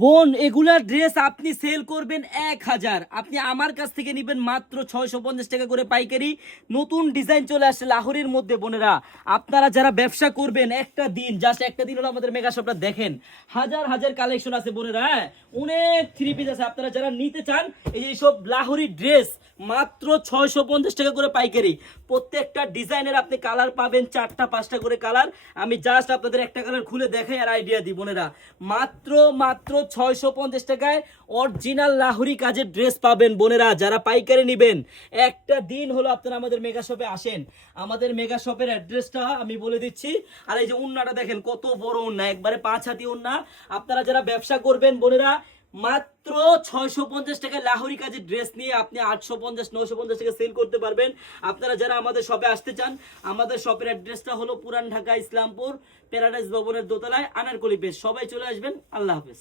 বোন এগুলা ড্রেস আপনি সেল করবেন 1,000, আপনি আমার কাছ থেকে নেবেন মাত্র 650 টাকা করে পাইকারি। নতুন ডিজাইন চলে আসছে লাহোরের মধ্যে বোনেরা, আপনারা যারা ব্যবসা করবেন একটা দিন, জাস্ট একটা দিন হলো আমাদের মেগা শপটা দেখেন, হাজার হাজার কালেকশন আছে বোনেরা। হ্যাঁ, অনেক থ্রি পিস আছে, আপনারা যারা নিতে চান এই যে সব লাহোরি ড্রেস মাত্র 650 টাকা করে পাইকারি। প্রত্যেকটা ডিজাইনের আপনি কালার পাবেন 4টা 5টা করে কালার। আমি জাস্ট আপনাদের একটা কালার খুলে দেখাই আর আইডিয়া দিই বোনেরা। মাত্র মাত্র 650 টাকায় অরিজিনাল লাহোরি কাজের ড্রেস পাবেন বোনেরা, যারা পাইকারি নেবেন। একটা দিন হলো আপনারা আমাদের মেগা শপে আসেন। আমাদের মেগা শপের অ্যাড্রেসটা আমি বলে দিচ্ছি। আর এই যে উন্নাটা দেখেন কত বড় উন্না, একবারে 5 হাতি উন্না। আপনারা যারা ব্যবসা করবেন বোনেরা, মাত্র 650 টাকায় লাহোরি কাজের ড্রেস নিয়ে আপনি 850 950 টাকা সেল করতে পারবেন। আপনারা যারা আমাদের শপে আসতে চান, আমাদের শপের অ্যাড্রেসটা হলো পুরান ঢাকা ইসলামপুর প্যারাডাইস ভবনের দোতলায় আনারকলি পেজ। সবাই চলে আসবেন। আল্লাহ হাফেজ।